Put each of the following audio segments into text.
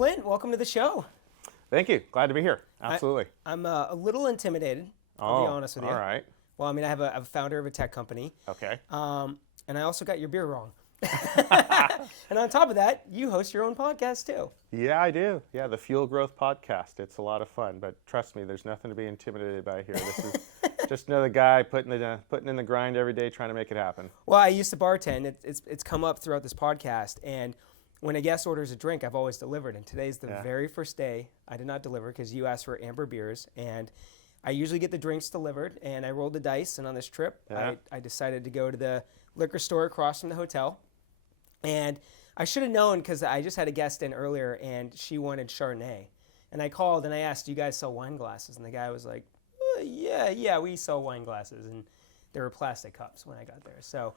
Clint, welcome to the show. Thank you. Glad to be here. Absolutely. I'm a little intimidated, I'll be honest with you. All right. Well, I mean, I have a founder of a tech company. Okay. And I also got your beer wrong. And on top of that, you host your own podcast too. Yeah, I do. Yeah, the Fuel Growth Podcast. It's a lot of fun, but trust me, there's nothing to be intimidated by here. This is just another guy putting in the grind every day, trying to make it happen. Well, I used to bartend. It's come up throughout this podcast, and when a guest orders a drink, I've always delivered. And today's the very first day I did not deliver because you asked for amber beers, and I usually get the drinks delivered. And I rolled the dice, and on this trip, I decided to go to the liquor store across from the hotel. And I should have known because I just had a guest in earlier, and she wanted Chardonnay. And I called, and I asked, do you guys sell wine glasses? And the guy was like, yeah, we sell wine glasses. And there were plastic cups when I got there. So,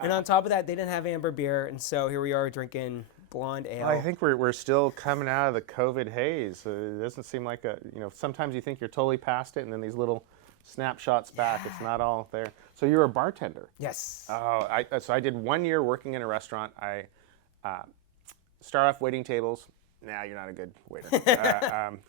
and on top of that, they didn't have amber beer. And so here we are drinking blonde ale. I think we're still coming out of the COVID haze. It doesn't seem like sometimes you think you're totally past it, and then these little snapshots back. It's not all there. So you're a bartender. Yes. Oh, so I did 1 year working in a restaurant. I start off waiting tables. Nah, you're not a good waiter.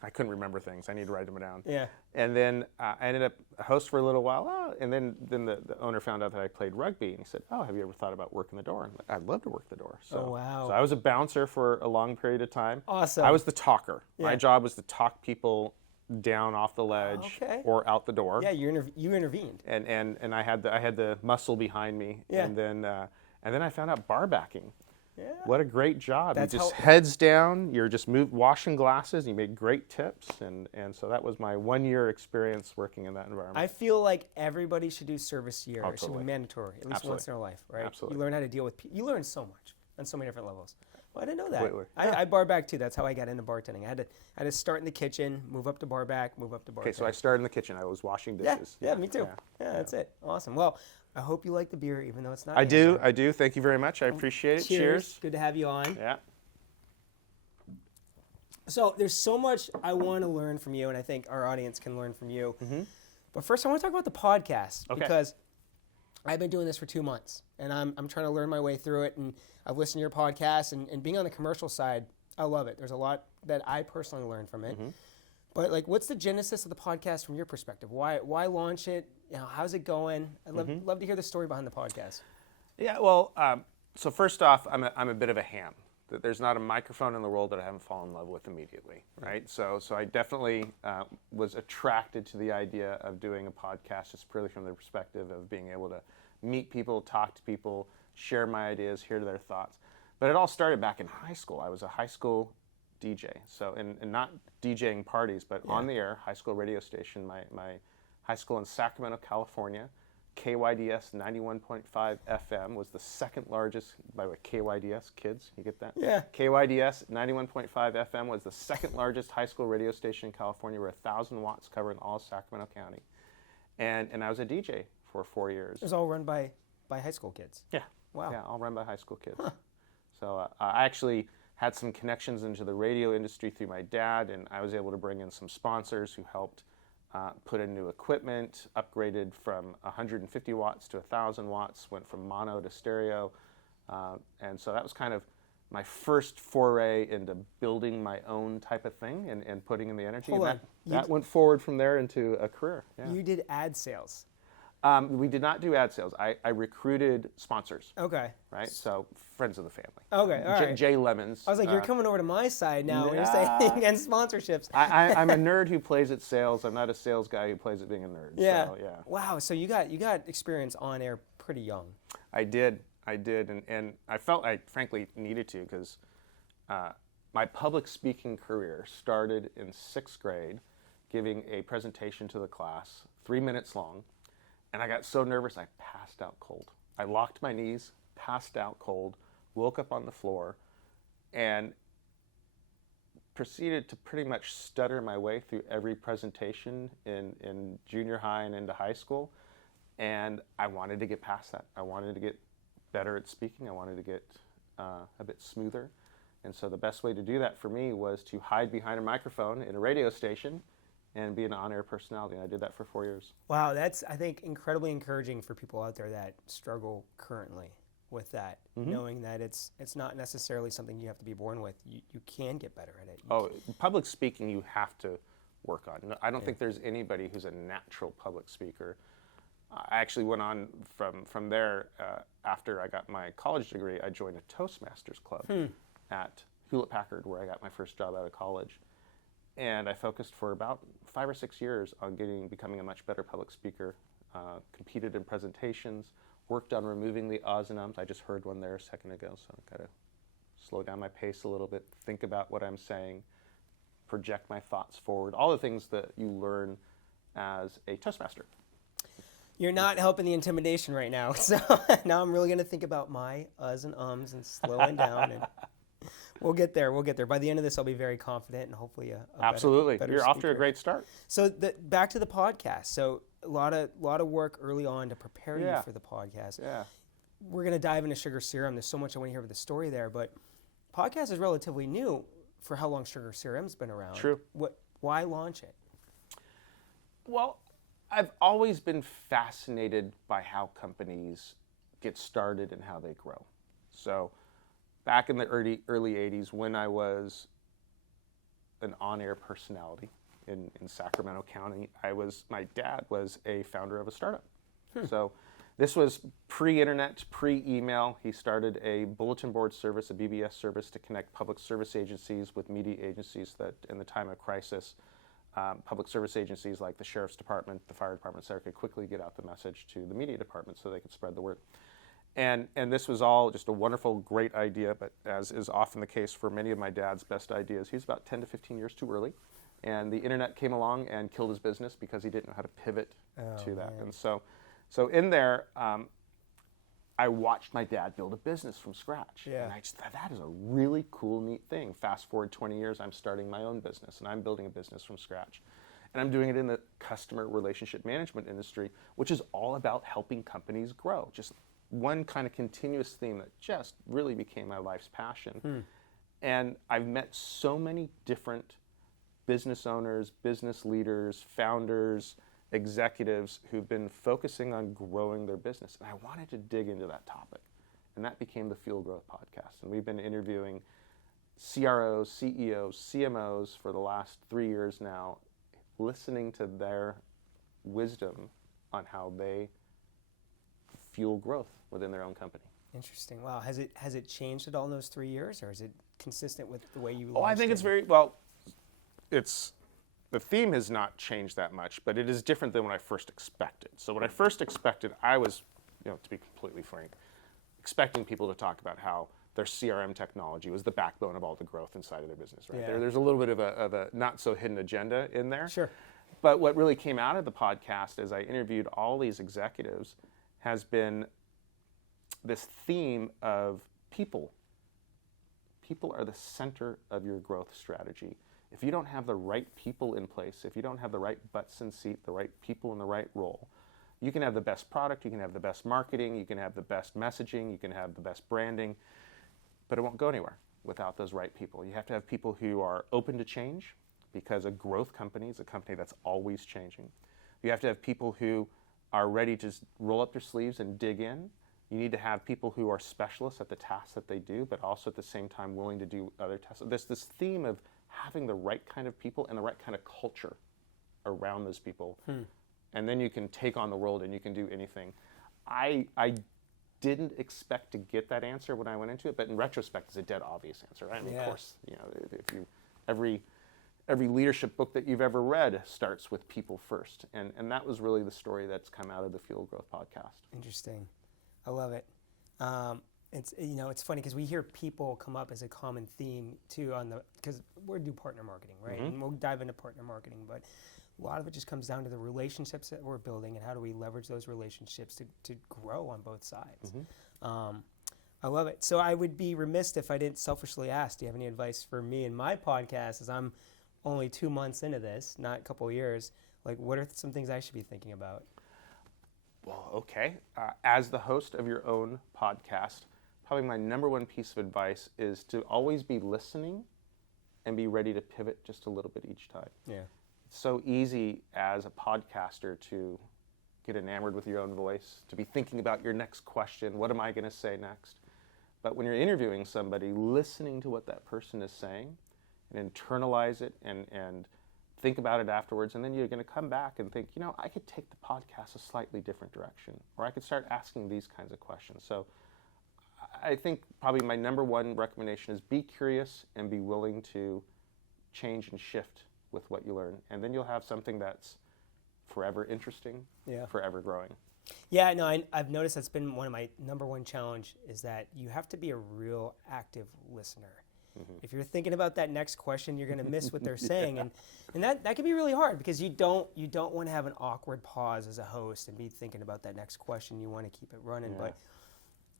I couldn't remember things. I need to write them down. Yeah. And then I ended up a host for a little while. And then the owner found out that I played rugby, and he said, "Oh, have you ever thought about working the door?" I'm like, I'd love to work the door. So, oh, wow. So I was a bouncer for a long period of time. Awesome. I was the talker. Yeah. My job was to talk people down off the ledge or out the door. Yeah, you intervened. And I had the muscle behind me. Yeah. And then I found out bar backing. Yeah. What a great job. That's you just heads down, you're just washing glasses, and you make great tips. And so that was my 1 year experience working in that environment. I feel like everybody should do service year. Oh, It should be totally. mandatory, at least once in their life, right? Absolutely. You learn how to deal with people. You learn so much on so many different levels. Well, I didn't know that. Completely. I bar back too. That's how I got into bartending. I had to start in the kitchen, move up to bar back, move up to bar. Okay, so I started in the kitchen. I was washing dishes. Yeah, me too. Yeah, that's it. Awesome. Well, I hope you like the beer, even though it's not. I do. Thank you very much. I appreciate it. Cheers. Good to have you on. Yeah. So there's so much I want to learn from you, and I think our audience can learn from you. Mm-hmm. But first, I want to talk about the podcast Okay. because I've been doing this for 2 months, and I'm trying to learn my way through it. And I've listened to your podcast, and being on the commercial side, I love it. There's a lot that I personally learned from it. Mm-hmm. But like, what's the genesis of the podcast from your perspective? Why launch it? How's it going? I'd love to hear the story behind the podcast. Yeah. Well, so first off, I'm a bit of a ham. There's not a microphone in the world that I haven't fallen in love with immediately, right? So I definitely was attracted to the idea of doing a podcast just purely from the perspective of being able to meet people, talk to people, share my ideas, hear their thoughts. But it all started back in high school. I was a high school DJ, so and not DJing parties, but on the air, high school radio station. My high school in Sacramento, California, KYDS 91.5 FM was the second largest. By the way, KYDS, kids, you get that? Yeah. KYDS 91.5 FM was the second largest high school radio station in California. We're 1,000 watts covering all of Sacramento County, and I was a DJ for 4 years. It was all run by high school kids. Yeah. Wow. Yeah, all run by high school kids. Huh. So I actually had some connections into the radio industry through my dad, and I was able to bring in some sponsors who helped put in new equipment, upgraded from 150 watts to 1,000 watts, went from mono to stereo. And so that was kind of my first foray into building my own type of thing and putting in the energy. Hold and on. that went forward from there into a career. Yeah. You did ad sales. We did not do ad sales. I recruited sponsors. Okay. Right? So friends of the family. Okay, all right. Jay Lemons. I was like, you're coming over to my side now when you're saying against sponsorships. I'm a nerd who plays at sales. I'm not a sales guy who plays at being a nerd. Yeah. So, yeah. Wow. So you got experience on air pretty young. I did. And I felt I frankly needed to because my public speaking career started in 6th grade, giving a presentation to the class, 3 minutes long. And I got so nervous, I passed out cold. I locked my knees, passed out cold, woke up on the floor, and proceeded to pretty much stutter my way through every presentation in junior high and into high school. And I wanted to get past that. I wanted to get better at speaking. I wanted to get a bit smoother. And so the best way to do that for me was to hide behind a microphone in a radio station and be an on-air personality. And I did that for 4 years. Wow, that's, I think, incredibly encouraging for people out there that struggle currently. with that, knowing that it's not necessarily something you have to be born with. You can get better at it. Public speaking you have to work on. I don't think there's anybody who's a natural public speaker. I actually went on from there, after I got my college degree, I joined a Toastmasters club at Hewlett-Packard, where I got my first job out of college. And I focused for about 5 or 6 years on becoming a much better public speaker, competed in presentations, worked on removing the ahs and ums. I just heard one there a second ago, so I've got to slow down my pace a little bit, think about what I'm saying, project my thoughts forward, all the things that you learn as a Toastmaster. You're not helping the intimidation right now, so now I'm really going to think about my uhs and ums and slowing down, and we'll get there. By the end of this, I'll be very confident and hopefully a Absolutely. better You're speaker. off to a great start. So back to the podcast. So a lot of work early on to prepare you for the podcast. Yeah. We're going to dive into SugarCRM. There's so much I want to hear about the story there, but podcast is relatively new for how long SugarCRM's been around. True. Why launch it? Well, I've always been fascinated by how companies get started and how they grow. So back in the early 80s, when I was an on-air personality in Sacramento County, my dad was a founder of a startup. So this was pre-internet, pre-email. He started a bulletin board service, a BBS service, to connect public service agencies with media agencies that, in the time of crisis, public service agencies like the Sheriff's Department, the Fire Department, etc., could quickly get out the message to the media department so they could spread the word. And this was all just a wonderful, great idea, but as is often the case for many of my dad's best ideas, he was about 10 to 15 years too early. And the internet came along and killed his business because he didn't know how to pivot to that. And so in there, I watched my dad build a business from scratch. Yeah. And I just thought, that is a really cool, neat thing. Fast forward 20 years, I'm starting my own business, and I'm building a business from scratch. And I'm doing it in the customer relationship management industry, which is all about helping companies grow. Just one kind of continuous theme that just really became my life's passion. And I've met so many different business owners, business leaders, founders, executives who've been focusing on growing their business. And I wanted to dig into that topic. And that became the Fuel Growth Podcast. And we've been interviewing CROs, CEOs, CMOs for the last 3 years now, listening to their wisdom on how they fuel growth within their own company. Interesting. Wow. Has it changed at all in those 3 years, or is it consistent with the way you launched it? I think it's the theme has not changed that much, but it is different than what I first expected. So what I first expected, I was, to be completely frank, expecting people to talk about how their CRM technology was the backbone of all the growth inside of their business. Right? Yeah. There's a little bit of a not so hidden agenda in there. Sure. But what really came out of the podcast as I interviewed all these executives has been this theme of people. People are the center of your growth strategy. If you don't have the right people in place, if you don't have the right butts in seat, the right people in the right role, you can have the best product, you can have the best marketing, you can have the best messaging, you can have the best branding, but it won't go anywhere without those right people. You have to have people who are open to change, because a growth company is a company that's always changing. You have to have people who are ready to roll up their sleeves and dig in. You need to have people who are specialists at the tasks that they do, but also at the same time willing to do other tasks. There's this theme of having the right kind of people and the right kind of culture around those people. And then you can take on the world and you can do anything. I didn't expect to get that answer when I went into it, but in retrospect, it's a dead obvious answer, right? I mean, Of course, every leadership book that you've ever read starts with people first. And that was really the story that's come out of the Fuel Growth Podcast. Interesting. I love it. It's funny because we hear people come up as a common theme too because we do partner marketing, right? And we'll dive into partner marketing, but a lot of it just comes down to the relationships that we're building and how do we leverage those relationships to grow on both sides. I love it. So I would be remiss if I didn't selfishly ask, do you have any advice for me in my podcast, as I'm only 2 months into this, not a couple of years? Like, what are some things I should be thinking about? Well, okay. As the host of your own podcast, probably my number one piece of advice is to always be listening and be ready to pivot just a little bit each time. Yeah. It's so easy as a podcaster to get enamored with your own voice, to be thinking about your next question. What am I going to say next? But when you're interviewing somebody, listening to what that person is saying and internalize it and think about it afterwards, and then you're going to come back and think, I could take the podcast a slightly different direction, or I could start asking these kinds of questions. So I think probably my number one recommendation is be curious and be willing to change and shift with what you learn. And then you'll have something that's forever interesting, forever growing. Yeah, no, I've noticed that's been one of my number one challenge is that you have to be a real active listener. Mm-hmm. If you're thinking about that next question, you're going to miss what they're saying. And that can be really hard because you don't want to have an awkward pause as a host and be thinking about that next question. You want to keep it running. Yeah. But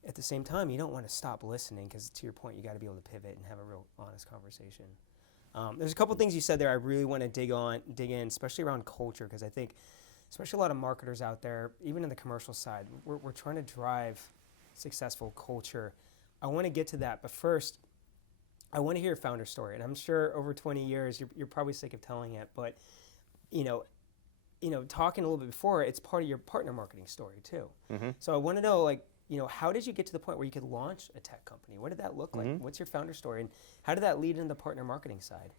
at the same time, you don't want to stop listening because, to your point, you got to be able to pivot and have a real honest conversation. There's a couple things you said there I really want to dig in, especially around culture, because I think, especially a lot of marketers out there, even in the commercial side, we're trying to drive successful culture. I want to get to that, but first, I want to hear your founder story. And I'm sure over 20 years, you're probably sick of telling it, but talking a little bit before, it's part of your partner marketing story too. Mm-hmm. So I want to know, how did you get to the point where you could launch a tech company? What did that look like? What's your founder story? And how did that lead into the partner marketing side?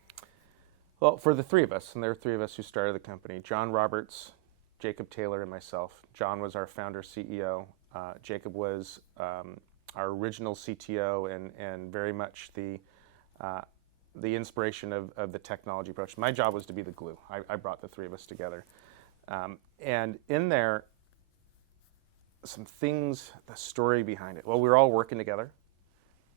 Well, for the three of us, and there were three of us who started the company, John Roberts, Jacob Taylor, and myself. John was our founder CEO. Jacob was our original CTO and very much the inspiration of the technology approach. My job was to be the glue. I brought the three of us together. And in there, some things, the story behind it. Well, we were all working together.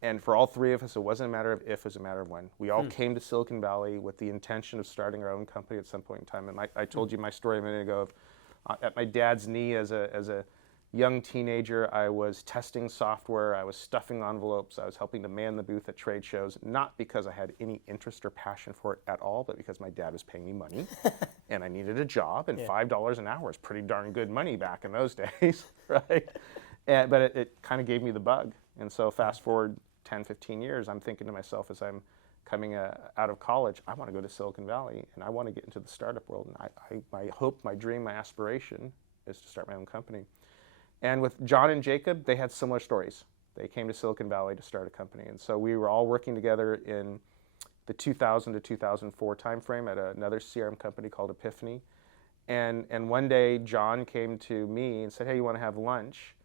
And for all three of us, it wasn't a matter of if, it was a matter of when. We all came to Silicon Valley with the intention of starting our own company at some point in time. And I told you my story a minute ago of at my dad's knee as a young teenager, I was testing software, I was stuffing envelopes, I was helping to man the booth at trade shows, not because I had any interest or passion for it at all, but because my dad was paying me money and I needed a job, and $5 an hour is pretty darn good money back in those days, right? But it kind of gave me the bug. And so fast forward 10, 15 years, I'm thinking to myself as I'm coming out of college, I want to go to Silicon Valley and I want to get into the startup world. And my hope, my dream, my aspiration is to start my own company. And with John and Jacob, they had similar stories. They came to Silicon Valley to start a company. And so we were all working together in the 2000 to 2004 timeframe at another CRM company called Epiphany. And one day, John came to me and said, hey, you want to have lunch?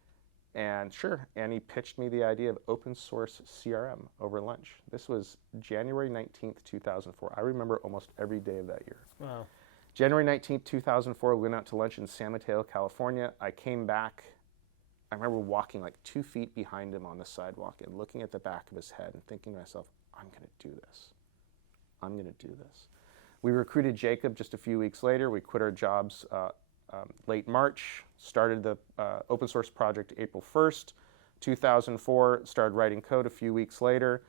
And sure, and he pitched me the idea of open source CRM over lunch. This was January 19th, 2004. I remember almost every day of that year. Wow. January 19th, 2004, we went out to lunch in San Mateo, California. I came back. I remember walking like 2 feet behind him on the sidewalk and looking at the back of his head and thinking to myself, I'm going to do this. I'm going to do this. We recruited Jacob just a few weeks later. We quit our jobs late March, started the open source project April 1st, 2004, started writing code a few weeks later,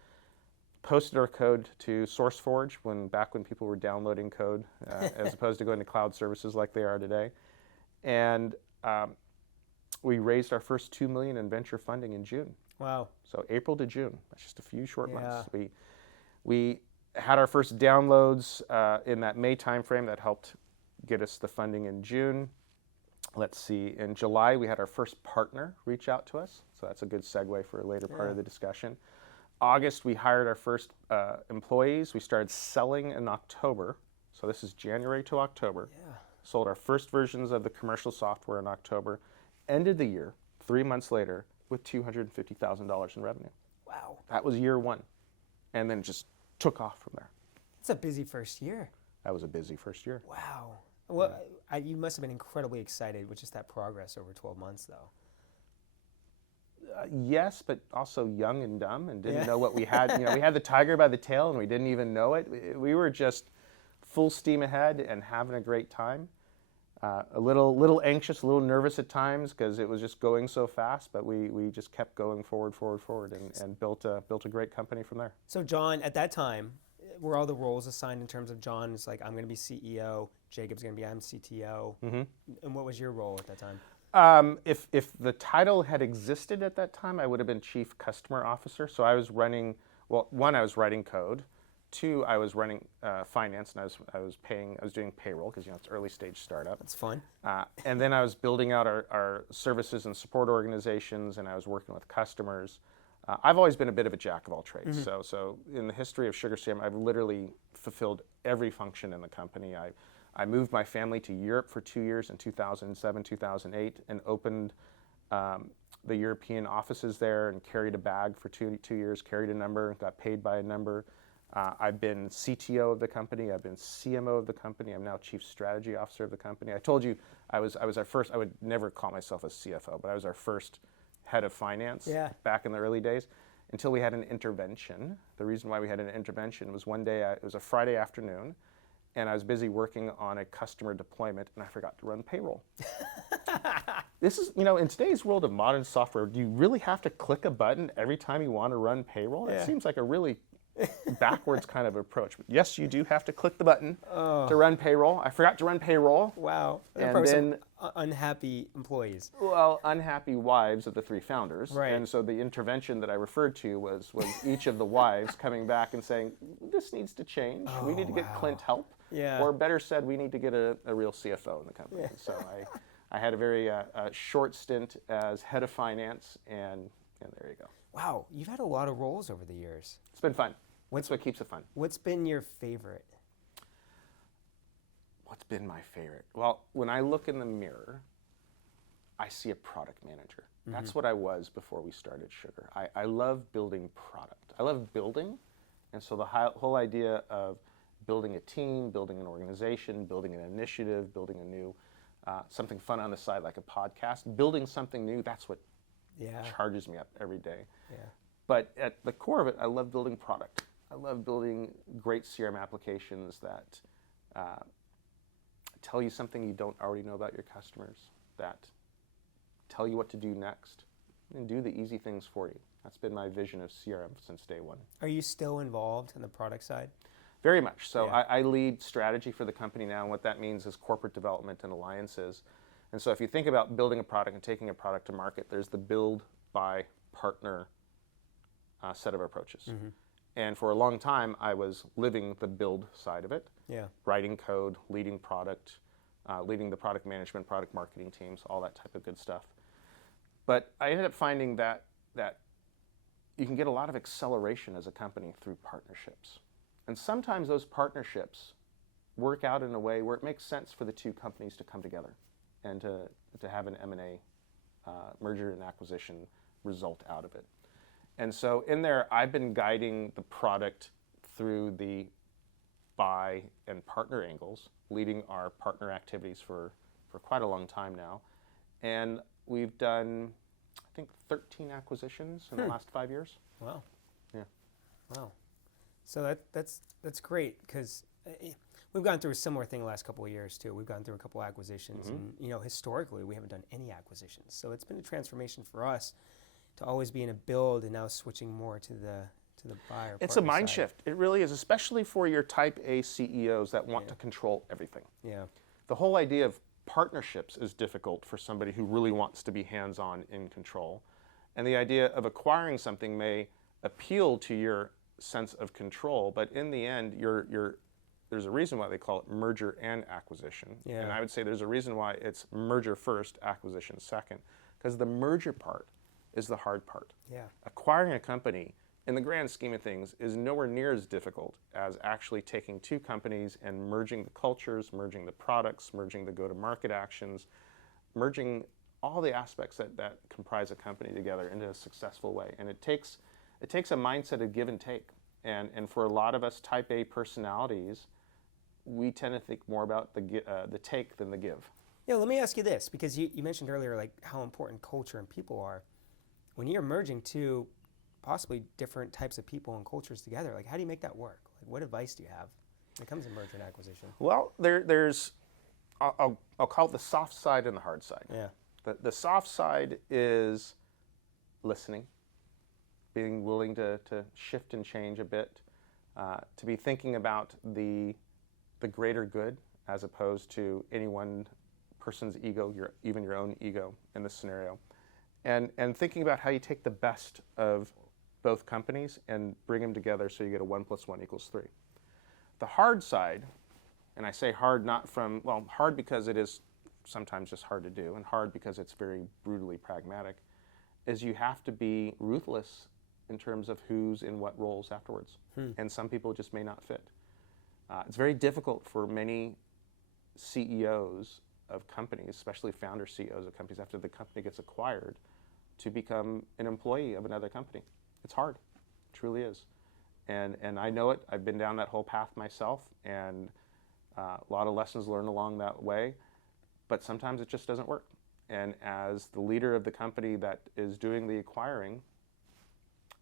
posted our code to SourceForge back when people were downloading code as opposed to going to cloud services like they are today. And we raised our first $2 million in venture funding in June. Wow. So April to June, that's just a few short months. We had our first downloads in that May timeframe that helped get us the funding in June. Let's see, in July we had our first partner reach out to us. So that's a good segue for a later part of the discussion. August we hired our first employees. We started selling in October. So this is January to October. Yeah. Sold our first versions of the commercial software in October. Ended the year, 3 months later, with $250,000 in revenue. Wow. That was year one. And then it just took off from there. It's a busy first year. That was a busy first year. Wow. Well, you must have been incredibly excited with just that progress over 12 months, though. Yes, but also young and dumb and didn't know what we had. We had the tiger by the tail and we didn't even know it. We were just full steam ahead and having a great time. A little anxious, a little nervous at times because it was just going so fast, but we just kept going forward, and built a great company from there. So John, at that time, were all the roles assigned in terms of John is like, I'm going to be CEO, Jacob's going to be, I'm CTO. Mm-hmm. And what was your role at that time? If the title had existed at that time, I would have been Chief Customer Officer. So I was running, I was writing code. 2, I was running finance, and I was doing payroll because it's early stage startup. That's fun. And then I was building out our services and support organizations, and I was working with customers. I've always been a bit of a jack of all trades. So in the history of SugarCRM, I've literally fulfilled every function in the company. I moved my family to Europe for 2 years in 2007, 2008, and opened the European offices there and carried a bag for two years, carried a number, got paid by a number. I've been CTO of the company. I've been CMO of the company. I'm now Chief Strategy Officer of the company. I told you I was our first, I would never call myself a CFO, but I was our first head of finance back in the early days until we had an intervention. The reason why we had an intervention was one day, it was a Friday afternoon, and I was busy working on a customer deployment, and I forgot to run payroll. This is, in today's world of modern software, do you really have to click a button every time you want to run payroll? It seems like a really backwards kind of approach. But yes, you do have to click the button to run payroll. I forgot to run payroll. Wow. And then unhappy employees. Well, unhappy wives of the 3 founders. Right. And so the intervention that I referred to was each of the wives coming back and saying, this needs to change. We need to get Clint help. Yeah. Or better said, we need to get a real CFO in the company. Yeah. So I had a very short stint as head of finance, and there you go. Wow, you've had a lot of roles over the years. It's been fun. That's what keeps it fun. What's been your favorite? What's been my favorite? Well, when I look in the mirror, I see a product manager. That's what I was before we started Sugar. I love building product. I love building, and so the whole idea of building a team, building an organization, building an initiative, building a new, something fun on the side like a podcast, building something new, that's what charges me up every day. Yeah. But at the core of it, I love building product. I love building great CRM applications that tell you something you don't already know about your customers, that tell you what to do next, and do the easy things for you. That's been my vision of CRM since day one. Are you still involved in the product side? Very much. So I lead strategy for the company now, and what that means is corporate development and alliances. And so if you think about building a product and taking a product to market, there's the build, buy, partner set of approaches. And for a long time, I was living the build side of it, writing code, leading product, leading the product management, product marketing teams, all that type of good stuff. But I ended up finding that you can get a lot of acceleration as a company through partnerships. And sometimes those partnerships work out in a way where it makes sense for the 2 companies to come together and to have an M&A, merger and acquisition result out of it. And so in there, I've been guiding the product through the buy and partner angles, leading our partner activities for quite a long time now. And we've done, I think, 13 acquisitions in the last 5 years. Wow. Yeah. Wow. So that's great, because we've gone through a similar thing the last couple of years too. We've gone through a couple of acquisitions, and historically we haven't done any acquisitions. So it's been a transformation for us to always be in a build and now switching more to the buy or It's a partner mind side. shift. It really is, especially for your type A CEOs that want to control everything. Yeah. The whole idea of partnerships is difficult for somebody who really wants to be hands-on in control. And the idea of acquiring something may appeal to your sense of control, but in the end, there's a reason why they call it merger and acquisition. Yeah. And I would say there's a reason why it's merger first, acquisition second, because the merger part is the hard part. Yeah. Acquiring a company, in the grand scheme of things, is nowhere near as difficult as actually taking 2 companies and merging the cultures, merging the products, merging the go-to-market actions, merging all the aspects that comprise a company together into a successful way. And it takes a mindset of give and take. And for a lot of us type A personalities, we tend to think more about the take than the give. Yeah, let me ask you this, because you mentioned earlier like how important culture and people are. When you're merging 2 possibly different types of people and cultures together, like how do you make that work? Like what advice do you have when it comes to merger and acquisition? Well, there's I'll call it the soft side and the hard side. Yeah. The soft side is listening, being willing to shift and change a bit, to be thinking about the greater good as opposed to any one person's ego, even your own ego in this scenario, and thinking about how you take the best of both companies and bring them together so you get a 1 + 1 = 3. The hard side, and I say hard not from, well, hard because it is sometimes just hard to do, and hard because it's very brutally pragmatic, is you have to be ruthless in terms of who's in what roles afterwards. And some people just may not fit. It's very difficult for many CEOs of companies, especially founder CEOs of companies, after the company gets acquired, to become an employee of another company. It's hard. It truly is. And I know it. I've been down that whole path myself, and a lot of lessons learned along that way. But sometimes it just doesn't work. And as the leader of the company that is doing the acquiring,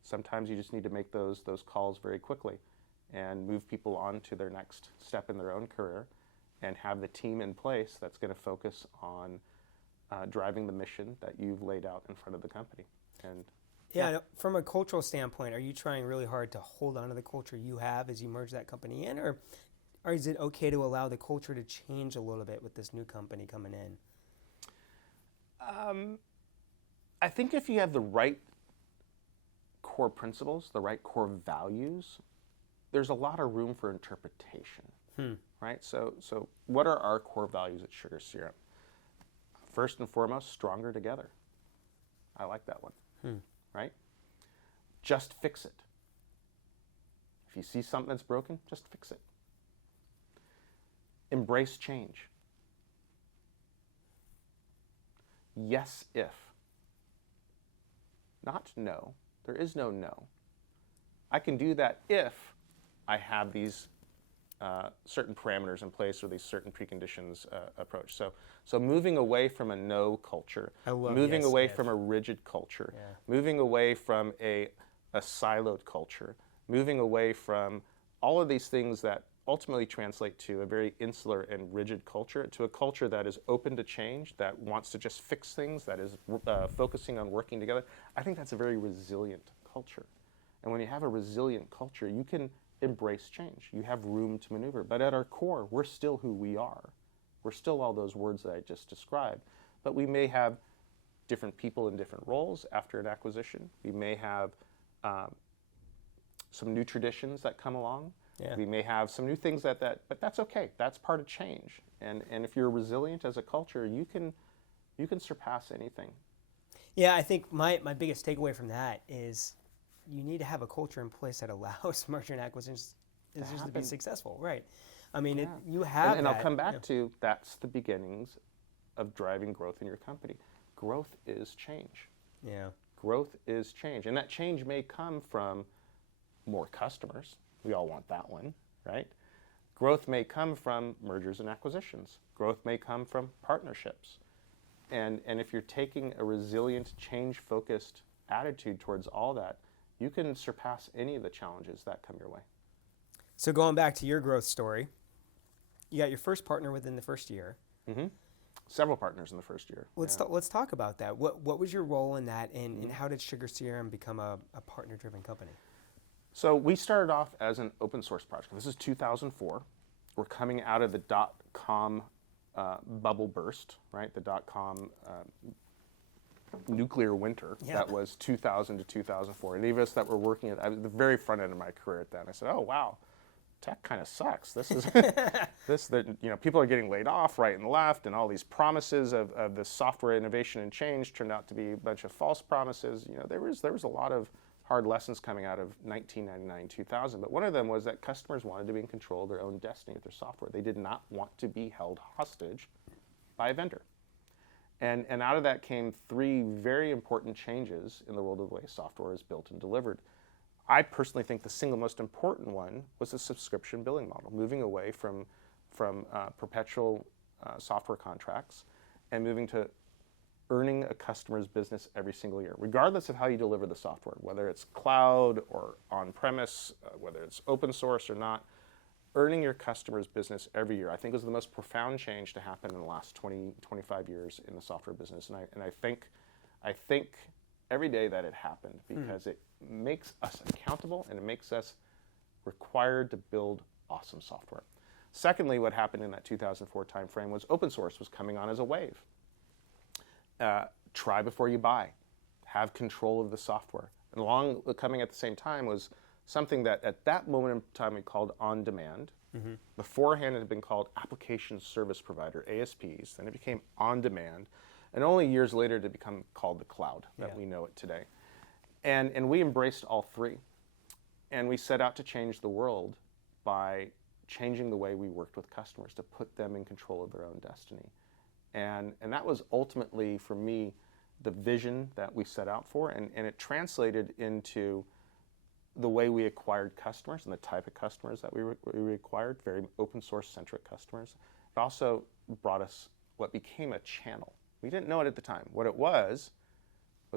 sometimes you just need to make those calls very quickly and move people on to their next step in their own career, and have the team in place that's going to focus on driving the mission that you've laid out in front of the company. And yeah, from a cultural standpoint, are you trying really hard to hold on to the culture you have as you merge that company in, or is it okay to allow the culture to change a little bit with this new company coming in? I think if you have the right core principles, the right core values, there's a lot of room for interpretation, right? So what are our core values at SugarCRM? First and foremost, stronger together. I like that one, right? Just fix it. If you see something that's broken, just fix it. Embrace change. Yes, if. Not no. There is no no. I can do that if I have these certain parameters in place, or these certain preconditions approach. So moving away from a no culture, moving away from a rigid culture, moving away from a siloed culture, moving away from all of these things that ultimately translate to a very insular and rigid culture, to a culture that is open to change, that wants to just fix things, that is focusing on working together. I think that's a very resilient culture. And when you have a resilient culture, you can embrace change. You have room to maneuver. But at our core, we're still who we are. We're still all those words that I just described. But we may have different people in different roles after an acquisition. We may have some new traditions that come along. Yeah. We may have some new things but that's okay. That's part of change. And if you're resilient as a culture, you can surpass anything. Yeah, I think my biggest takeaway from that is you need to have a culture in place that allows merger and acquisitions to be successful, right? I mean, you have and I'll come back to that's the beginnings of driving growth in your company. Growth is change. Yeah. Growth is change. And that change may come from more customers. We all want that one, right? Growth may come from mergers and acquisitions. Growth may come from partnerships. And if you're taking a resilient, change-focused attitude towards all that, you can surpass any of the challenges that come your way. So going back to your growth story, you got your first partner within the first year. Mm-hmm. Several partners in the first year. Let's talk about that. What was your role in that, and how did SugarCRM become a partner-driven company? So we started off as an open source project. This is 2004. We're coming out of the .com bubble burst, right? The .com nuclear winter. Yeah. That was 2000 to 2004. Any of us that were working at the very front end of my career at that, and I said, oh, wow, tech kind of sucks. This is people are getting laid off right and left, and all these promises of the software innovation and change turned out to be a bunch of false promises. There was a lot of hard lessons coming out of 1999, 2000. But one of them was that customers wanted to be in control of their own destiny with their software. They did not want to be held hostage by a vendor. And out of that came three very important changes in the world of the way software is built and delivered. I personally think the single most important one was the subscription billing model, moving away from perpetual software contracts and moving to earning a customer's business every single year, regardless of how you deliver the software, whether it's cloud or on-premise, whether it's open source or not. Earning your customer's business every year, I think, was the most profound change to happen in the last 20, 25 years in the software business. And I think every day that it happened, because it makes us accountable and it makes us required to build awesome software. Secondly, what happened in that 2004 timeframe was open source was coming on as a wave. Try before you buy. Have control of the software. And along coming at the same time was something that at that moment in time we called on-demand. Beforehand it had been called application service provider, ASPs. Then it became on-demand. And only years later did it become called the cloud that we know it today. And we embraced all three. And we set out to change the world by changing the way we worked with customers to put them in control of their own destiny. And that was ultimately, for me, the vision that we set out for. And it translated into the way we acquired customers and the type of customers that we acquired, very open source centric customers. It also brought us what became a channel. We didn't know it at the time. What it was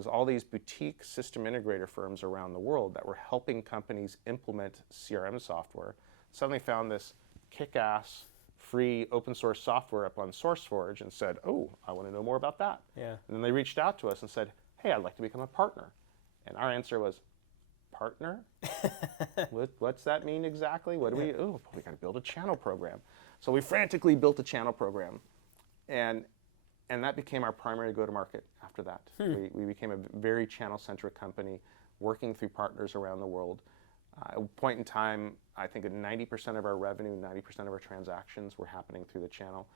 all these boutique system integrator firms around the world that were helping companies implement CRM software. Suddenly found this kick-ass, free open source software up on SourceForge and said, oh, I want to know more about that. Yeah. And then they reached out to us and said, hey, I'd like to become a partner. And our answer was, partner? What's that mean exactly? What do we, oh, we got to build a channel program. So we frantically built a channel program. And that became our primary go-to-market after that. We became a very channel-centric company working through partners around the world. At a point in time, I think 90% of our revenue, 90% of our transactions were happening through the channel.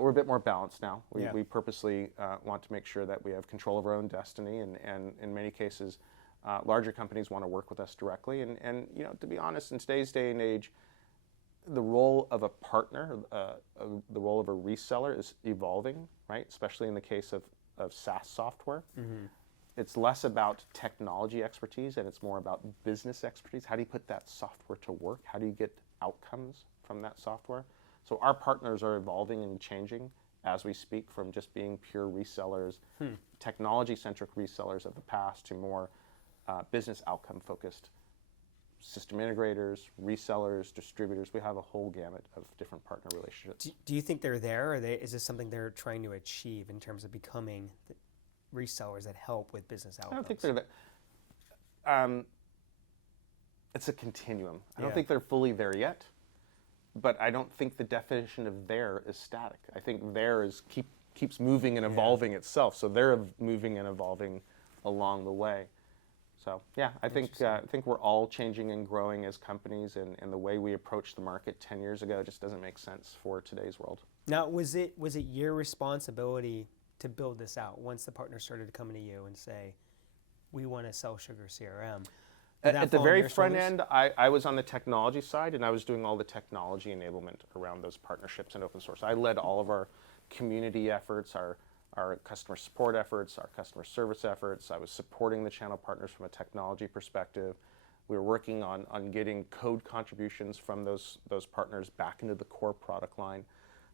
We're a bit more balanced now. We purposely want to make sure that we have control of our own destiny, and in many cases, larger companies want to work with us directly. And you know, to be honest, in today's day and age, the role of a partner, the role of a reseller is evolving, right? Especially in the case of SaaS software. It's less about technology expertise and it's more about business expertise. How do you put that software to work? How do you get outcomes from that software? So our partners are evolving and changing as we speak, from just being pure resellers, technology-centric resellers of the past, to more business outcome-focused system integrators, resellers, distributors. We have a whole gamut of different partner relationships. Do you think they're there, or is this something they're trying to achieve in terms of becoming the resellers that help with business outcomes? I don't think they're there. It's a continuum. I don't think they're fully there yet, but I don't think the definition of there is static. I think there is keeps moving and evolving itself. So they're moving and evolving along the way. So yeah, I think we're all changing and growing as companies, and the way we approached the market 10 years ago just doesn't make sense for today's world. Now, was it your responsibility to build this out once the partners started coming to you and say, we want to sell SugarCRM? At the very front end, I was on the technology side, and I was doing all the technology enablement around those partnerships and open source. I led all of our community efforts, our customer support efforts, our customer service efforts. I was supporting the channel partners from a technology perspective. We were working on getting code contributions from those partners back into the core product line.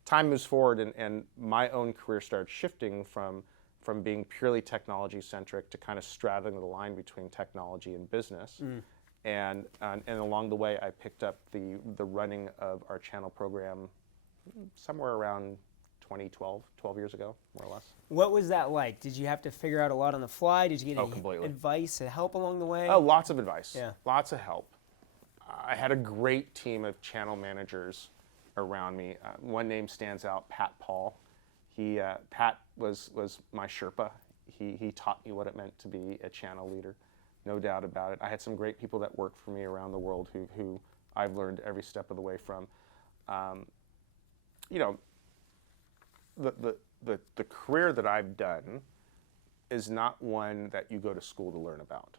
Time moves forward, and my own career started shifting from being purely technology-centric to kind of straddling the line between technology and business. And along the way, I picked up the running of our channel program somewhere around 2012, 12 years ago, more or less. What was that like? Did you have to figure out a lot on the fly? Did you get completely. advice and help along the way? Oh, lots of advice. Yeah. Lots of help. I had a great team of channel managers around me. One name stands out, Pat Paul. Pat was my Sherpa. He taught me what it meant to be a channel leader, no doubt about it. I had some great people that worked for me around the world who I've learned every step of the way from. You know, the career that I've done is not one that you go to school to learn about,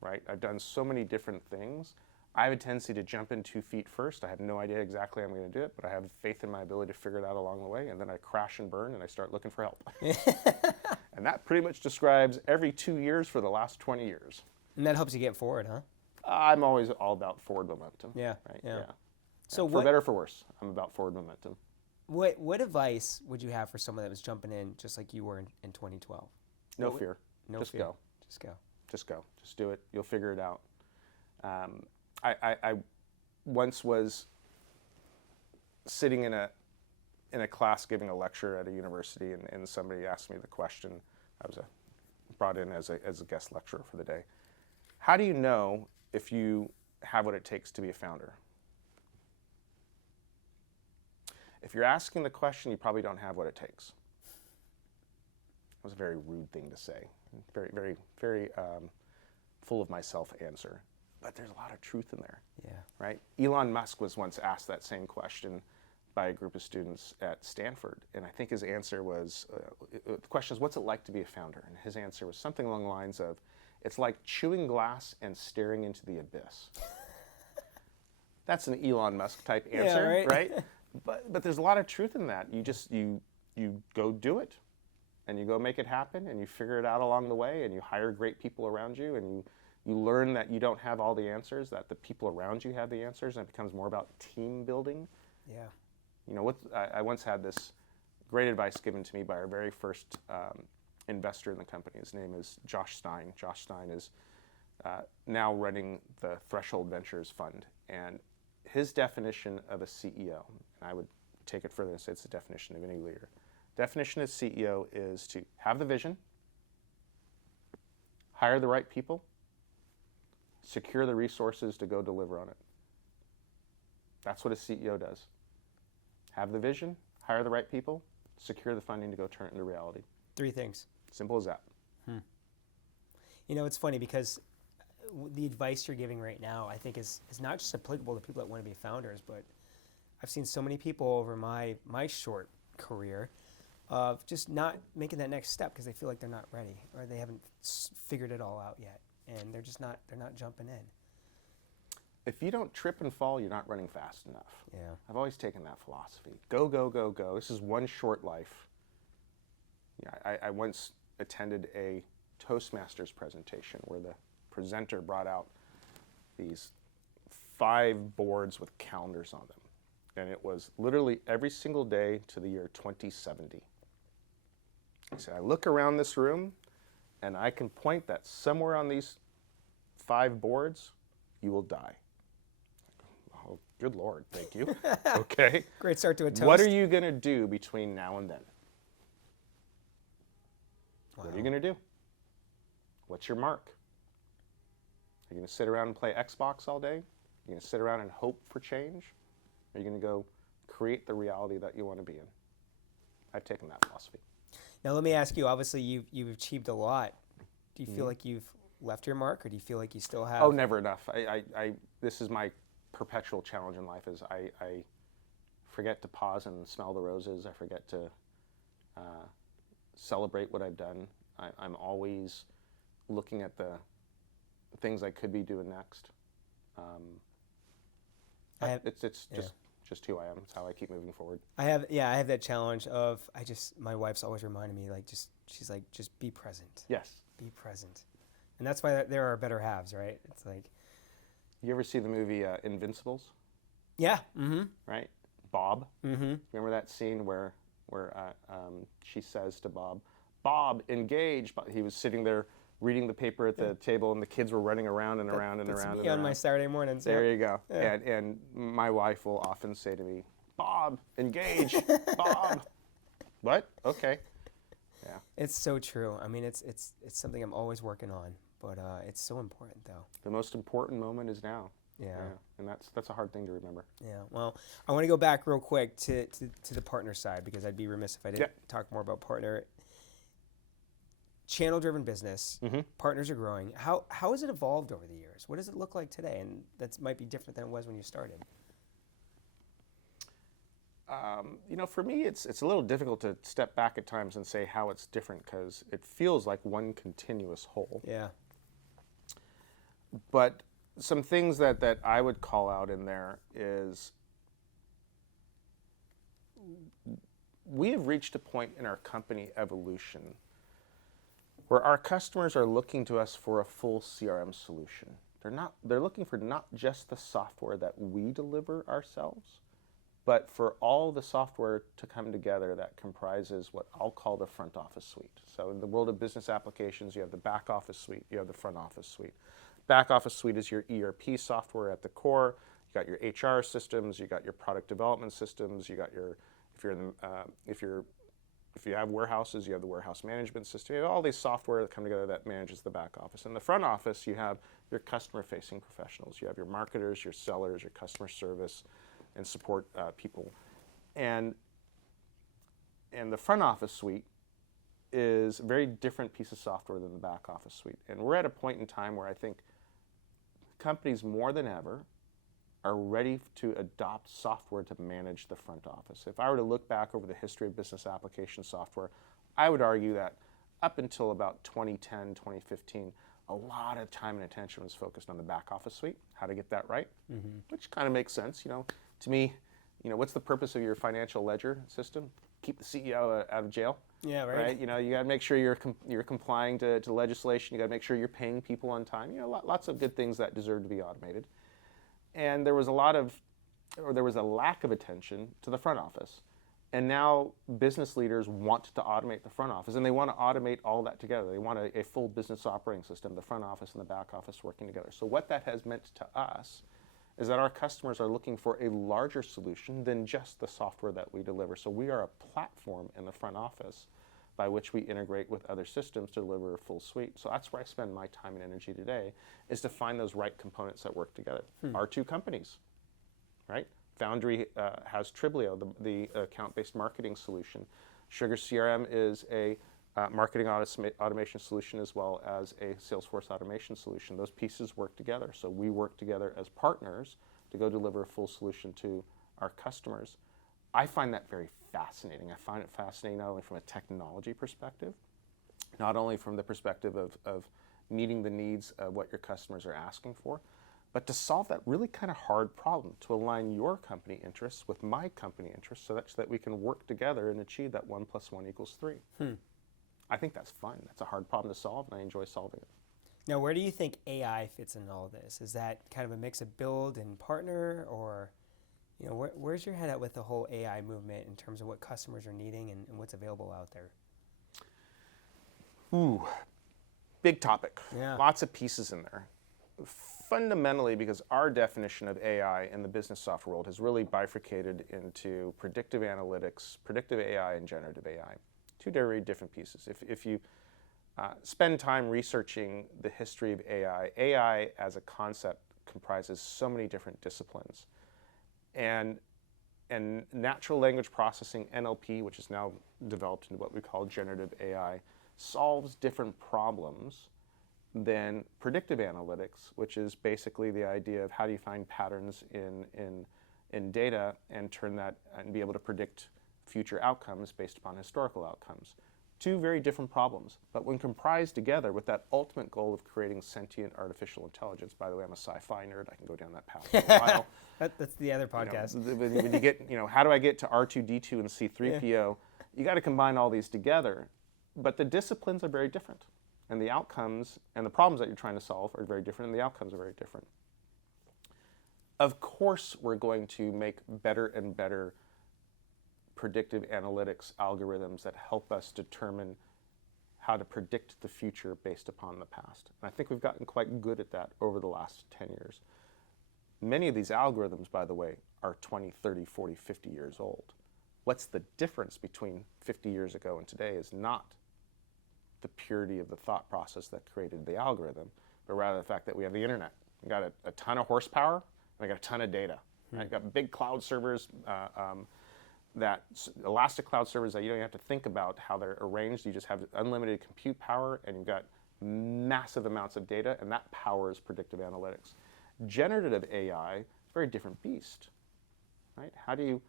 right? I've done so many different things. I have a tendency to jump in 2 feet first. I have no idea exactly how I'm going to do it, but I have faith in my ability to figure it out along the way, and then I crash and burn, and I start looking for help. And that pretty much describes every 2 years for the last 20 years. And that helps you get forward, huh? I'm always all about forward momentum. Yeah, right? yeah. Yeah. So for better or for worse, I'm about forward momentum. What advice would you have for someone that was jumping in just like you were in 2012? No fear. No Just fear. go. Just go. Just go. Just do it. You'll figure it out. I once was sitting in a class giving a lecture at a university, and somebody asked me the question. I was brought in as a guest lecturer for the day. How do you know if you have what it takes to be a founder? If you're asking the question, you probably don't have what it takes. It was a very rude thing to say. Very, very, very full of myself answer. But there's a lot of truth in there. Yeah. Right? Elon Musk was once asked that same question by a group of students at Stanford. And I think his answer was, the question is, what's it like to be a founder? And his answer was something along the lines of, it's like chewing glass and staring into the abyss. That's an Elon Musk type answer, yeah, right? But there's a lot of truth in that. You go do it, and you go make it happen, and you figure it out along the way, and you hire great people around you, and you learn that you don't have all the answers, that the people around you have the answers, and it becomes more about team building. Yeah. You know, I once had this great advice given to me by our very first investor in the company. His name is Josh Stein. Josh Stein is now running the Threshold Ventures Fund. And his definition of a CEO, and I would take it further and say it's the definition of any leader. Definition of CEO is to have the vision, hire the right people, secure the resources to go deliver on it. That's what a CEO does. Have the vision, hire the right people, secure the funding to go turn it into reality. 3 things. Simple as that. You know, it's funny because the advice you're giving right now, I think is not just applicable to people that want to be founders, but I've seen so many people over my short career of just not making that next step because they feel like they're not ready or they haven't figured it all out yet, and they're not jumping in. If you don't trip and fall, you're not running fast enough. Yeah. I've always taken that philosophy. Go, go, go, go. This is one short life. Yeah, I once attended a Toastmasters presentation where the presenter brought out these 5 boards with calendars on them. And it was literally every single day to the year 2070. He said, I look around this room and I can point that somewhere on these 5 boards, you will die. Oh, good Lord, thank you. Okay. Great start to a toast. What are you going to do between now and then? Wow. What are you going to do? What's your mark? Are you going to sit around and play Xbox all day? Are you going to sit around and hope for change? Are you going to go create the reality that you want to be in? I've taken that philosophy. Now let me ask you, obviously you've achieved a lot. Do you feel like you've left your mark, or do you feel like you still have? Oh, never enough. This is my perpetual challenge in life is I forget to pause and smell the roses. I forget to celebrate what I've done. I'm always looking at the things I could be doing next. It's just who I am. It's how I keep moving forward. I have that challenge of my wife's always reminding me, like, she's like, just be present. Yes. Be present. And that's why there are better halves, right? It's like. You ever see the movie Invincibles? Yeah. Mm-hmm. Right? Bob. Mm-hmm. Remember that scene where she says to Bob, "Bob, engage." But he was sitting there reading the paper at the table, and the kids were running around and around and around. That's me on my Saturday mornings. There you go. Yeah. And my wife will often say to me, "Bob, engage." Bob. What? Okay. Yeah. It's so true. I mean, it's something I'm always working on, but it's so important though. The most important moment is now. Yeah. And that's a hard thing to remember. Yeah. Well, I want to go back real quick to the partner side, because I'd be remiss if I didn't talk more about partner. Channel-driven business, partners are growing. How has it evolved over the years? What does it look like today? And that might be different than it was when you started. For me, it's a little difficult to step back at times and say how it's different, because it feels like one continuous whole. Yeah. But some things that I would call out in there is we have reached a point in our company evolution where our customers are looking to us for a full CRM solution. They're looking for not just the software that we deliver ourselves, but for all the software to come together that comprises what I'll call the front office suite. So in the world of business applications, you have the back office suite, you have the front office suite. Back office suite is your ERP software at the core. You got your HR systems, you got your product development systems, you got your if you have warehouses, you have the warehouse management system. You have all these software that come together that manages the back office. In the front office, you have your customer-facing professionals. You have your marketers, your sellers, your customer service and support people. And the front office suite is a very different piece of software than the back office suite. And we're at a point in time where I think companies more than ever are ready to adopt software to manage the front office. If I were to look back over the history of business application software, I would argue that up until about 2010, 2015, a lot of time and attention was focused on the back office suite, how to get that right, which kind of makes sense. To me, what's the purpose of your financial ledger system? Keep the CEO out of jail. Yeah, right. You got to make sure you're complying to legislation. You got to make sure you're paying people on time. Lots of good things that deserve to be automated. And there was a lack of attention to the front office. And now business leaders want to automate the front office, and they want to automate all that together. They want a full business operating system, the front office and the back office working together. So what that has meant to us is that our customers are looking for a larger solution than just the software that we deliver. So we are a platform in the front office by which we integrate with other systems to deliver a full suite. So that's where I spend my time and energy today, is to find those right components that work together. Our two companies, right? Foundry has Triblio, the account-based marketing solution. SugarCRM is a marketing automation solution as well as a Salesforce automation solution. Those pieces work together. So we work together as partners to go deliver a full solution to our customers. I find that very fascinating. I find it fascinating not only from a technology perspective, not only from the perspective of meeting the needs of what your customers are asking for, but to solve that really kind of hard problem, to align your company interests with my company interests so that we can work together and achieve that 1 + 1 = 3. I think that's fun. That's a hard problem to solve, and I enjoy solving it. Now, where do you think AI fits in all this? Is that kind of a mix of build and partner, or where's your head at with the whole AI movement in terms of what customers are needing and what's available out there? Ooh, big topic. Yeah. Lots of pieces in there. Fundamentally, because our definition of AI in the business software world has really bifurcated into predictive analytics, predictive AI, and generative AI. Two very different pieces. If you spend time researching the history of AI as a concept comprises so many different disciplines. And natural language processing, NLP, which is now developed into what we call generative AI, solves different problems than predictive analytics, which is basically the idea of how do you find patterns in data and turn that and be able to predict future outcomes based upon historical outcomes. Two very different problems, but when comprised together with that ultimate goal of creating sentient artificial intelligence. By the way, I'm a sci-fi nerd. I can go down that path for a while. That's the other podcast. When you get, how do I get to R2-D2 and C3PO? You got to combine all these together, but the disciplines are very different. And the outcomes and the problems that you're trying to solve are very different, and the outcomes are very different. Of course, we're going to make better and better predictive analytics algorithms that help us determine how to predict the future based upon the past. And I think we've gotten quite good at that over the last 10 years. Many of these algorithms, by the way, are 20, 30, 40, 50 years old. What's the difference between 50 years ago and today is not the purity of the thought process that created the algorithm, but rather the fact that we have the internet. We got a ton of horsepower, and we got a ton of data. Right? We've got big cloud servers, elastic cloud servers that you don't have to think about how they're arranged. You just have unlimited compute power, and you've got massive amounts of data, and that powers predictive analytics. Generative AI is a very different beast. Right? How do you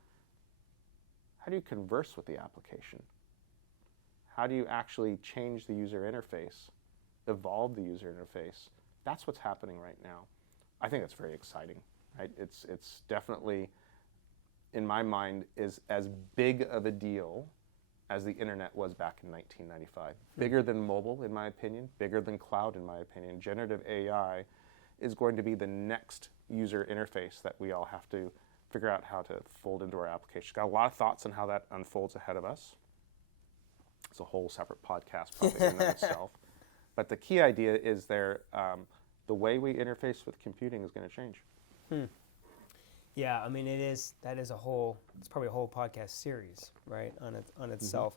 converse with the application? How do you actually change the user interface, evolve the user interface? That's what's happening right now. I think that's very exciting. Right? It's definitely, in my mind, is as big of a deal as the internet was back in 1995. Bigger than mobile, in my opinion. Bigger than cloud, in my opinion. Generative AI is going to be the next user interface that we all have to figure out how to fold into our application. Got a lot of thoughts on how that unfolds ahead of us. It's a whole separate podcast probably in and of itself. But the key idea is the way we interface with computing is going to change. Yeah, I mean, it's probably a whole podcast series, right, on itself.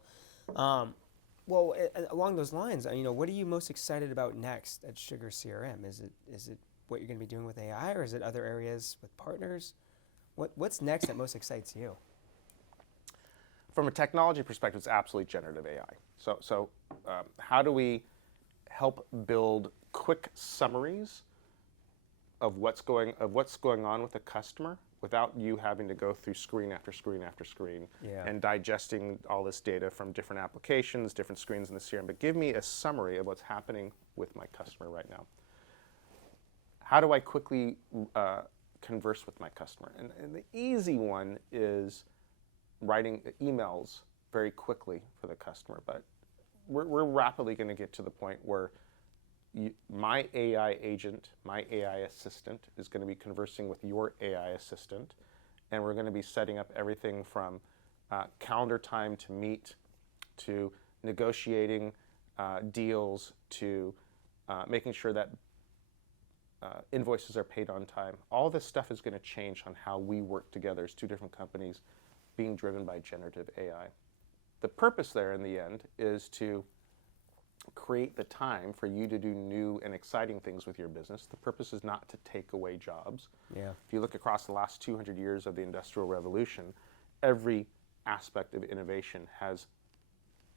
Well, along those lines, what are you most excited about next at SugarCRM? Is it what you're going to be doing with AI, or is it other areas with partners? What's next that most excites you? from a technology perspective, it's absolutely generative AI. So how do we help build quick summaries of what's going on with the customer without you having to go through screen after screen after screen and digesting all this data from different applications, different screens in the CRM, but give me a summary of what's happening with my customer right now. How do I quickly converse with my customer? And the easy one is writing emails very quickly for the customer, but we're rapidly going to get to the point where my AI agent, my AI assistant is going to be conversing with your AI assistant, and we're going to be setting up everything from calendar time to meet, to negotiating deals, to making sure that invoices are paid on time. All this stuff is going to change on how we work together as two different companies being driven by generative AI. The purpose there in the end is to create the time for you to do new and exciting things with your business. The purpose is not to take away jobs. Yeah. If you look across the last 200 years of the Industrial Revolution, every aspect of innovation has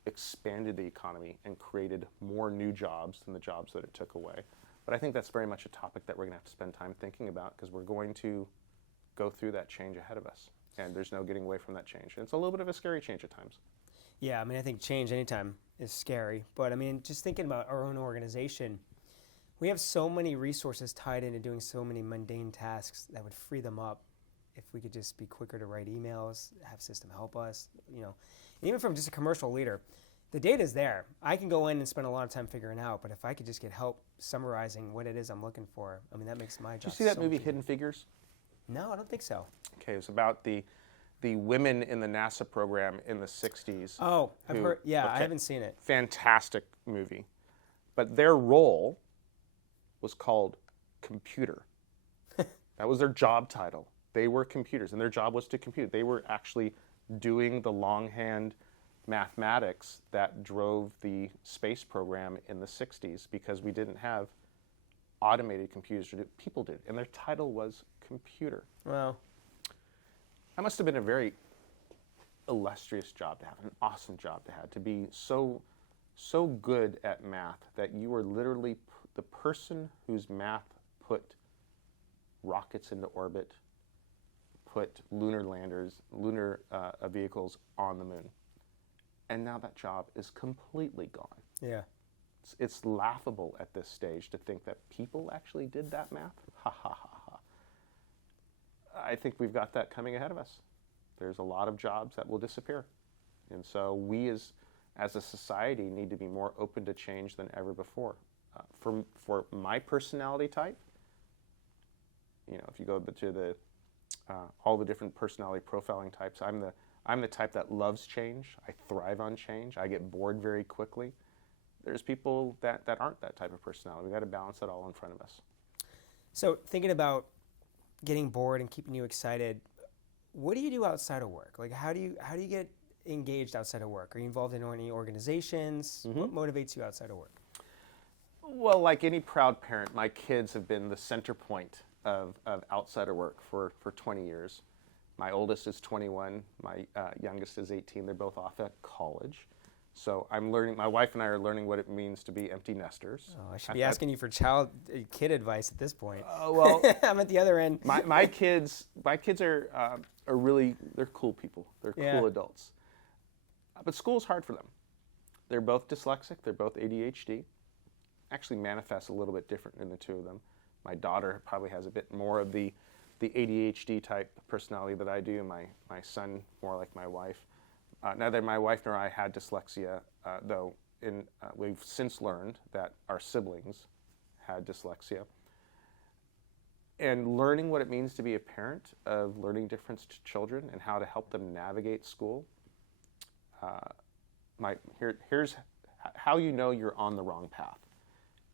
expanded the economy and created more new jobs than the jobs that it took away. But I think that's very much a topic that we're going to have to spend time thinking about, because we're going to go through that change ahead of us. And there's no getting away from that change. And it's a little bit of a scary change at times. Yeah, I mean, I think change anytime is scary. But I mean, just thinking about our own organization, we have so many resources tied into doing so many mundane tasks that would free them up if we could just be quicker to write emails, have system help us, you know. And even from just a commercial leader, the data's there. I can go in and spend a lot of time figuring out, but if I could just get help summarizing what it is I'm looking for, I mean, that makes my job. Did you see that so movie much Hidden Figures? No, I don't think so. Okay, it's about the women in the NASA program in the 60s. Oh, I've heard. Yeah, I haven't seen it. Fantastic movie. But their role was called computer. That was their job title. They were computers, and their job was to compute. They were actually doing the longhand mathematics that drove the space program in the 60s, because we didn't have automated computers. People did, and their title was computer. Wow. That must have been a very illustrious job to have, an awesome job to have, to be so good at math that you were literally the person whose math put rockets into orbit, put lunar vehicles on the moon. And now that job is completely gone. Yeah. It's laughable at this stage to think that people actually did that math. Ha ha ha ha. I think we've got that coming ahead of us. There's a lot of jobs that will disappear. And so we as a society need to be more open to change than ever before. For my personality type, you know, if you go to the all the different personality profiling types, I'm the type that loves change. I thrive on change. I get bored very quickly. There's people that aren't that type of personality. We've got to balance that all in front of us. So thinking about getting bored and keeping you excited, what do you do outside of work? Like, how do you get engaged outside of work? Are you involved in any organizations? Mm-hmm. What motivates you outside of work? Well, like any proud parent, my kids have been the center point of outside of work for 20 years. My oldest is 21. My youngest is 18. They're both off at college. So I'm learning. My wife and I are learning what it means to be empty nesters. Oh, I should be asking you for kid advice at this point. Well, I'm at the other end. my kids are really, they're cool people. They're cool adults. But school's hard for them. They're both dyslexic. They're both ADHD. Actually manifests a little bit different in the two of them. My daughter probably has a bit more of the ADHD type personality that I do. My son more like my wife. Neither my wife nor I had dyslexia, though we've since learned that our siblings had dyslexia. And learning what it means to be a parent of learning difference to children and how to help them navigate school. Here's how you know you're on the wrong path.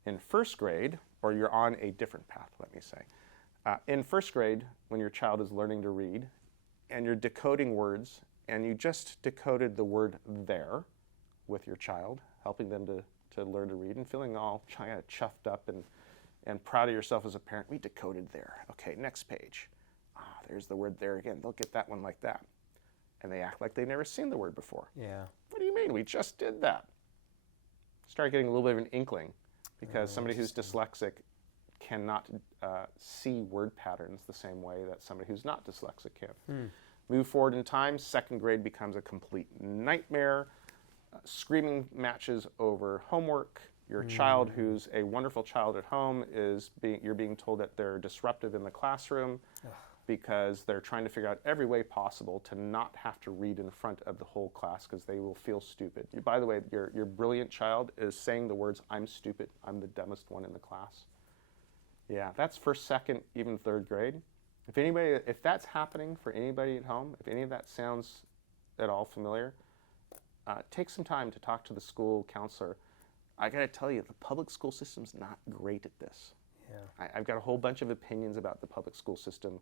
In first grade, or you're on a different path, let me say. In first grade, when your child is learning to read, and you're decoding words, and you just decoded the word there with your child, helping them to learn to read and feeling all kind of chuffed up and proud of yourself as a parent. We decoded there. Okay, next page. There's the word there again. They'll get that one like that. and they act like they've never seen the word before. Yeah. What do you mean? We just did that. Start getting a little bit of an inkling, because somebody who's dyslexic cannot see word patterns the same way that somebody who's not dyslexic can. Move forward in time, second grade becomes a complete nightmare. Screaming matches over homework. Your child, who's a wonderful child at home, you're being told that they're disruptive in the classroom because they're trying to figure out every way possible to not have to read in front of the whole class because they will feel stupid. By the way, your brilliant child is saying the words, "I'm stupid, I'm the dumbest one in the class." Yeah, that's first, second, even third grade. If that's happening for anybody at home, if any of that sounds at all familiar, take some time to talk to the school counselor. I got to tell you, the public school system's not great at this. Yeah. I've got a whole bunch of opinions about the public school system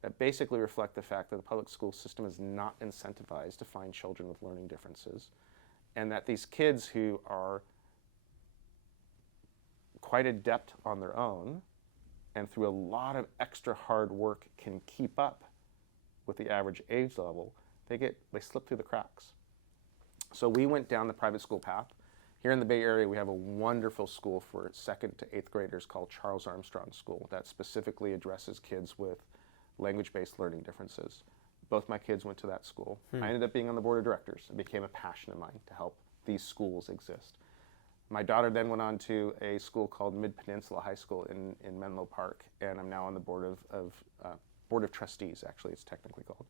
that basically reflect the fact that the public school system is not incentivized to find children with learning differences, and that these kids who are quite adept on their own and through a lot of extra hard work can keep up with the average age level, they slip through the cracks. So we went down the private school path. Here in the Bay Area, we have a wonderful school for 2nd to 8th graders called Charles Armstrong School that specifically addresses kids with language-based learning differences. Both my kids went to that school. I ended up being on the board of directors. It became a passion of mine to help these schools exist. My daughter then went on to a school called Mid-Peninsula High School in Menlo Park, and I'm now on the board of trustees, actually it's technically called.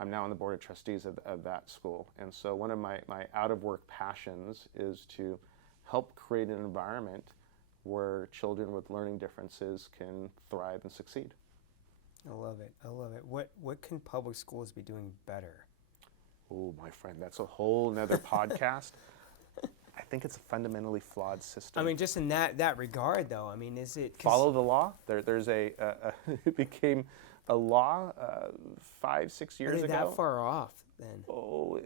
I'm now on the board of trustees of that school. And so one of my out-of-work passions is to help create an environment where children with learning differences can thrive and succeed. I love it. I love it. What can public schools be doing better? Oh, my friend, that's a whole nother podcast. I think it's a fundamentally flawed system. I mean, just in that regard, though, I mean, is it... Follow the law? There's it became a law 5-6 years ago. Are they that far off then? Oh,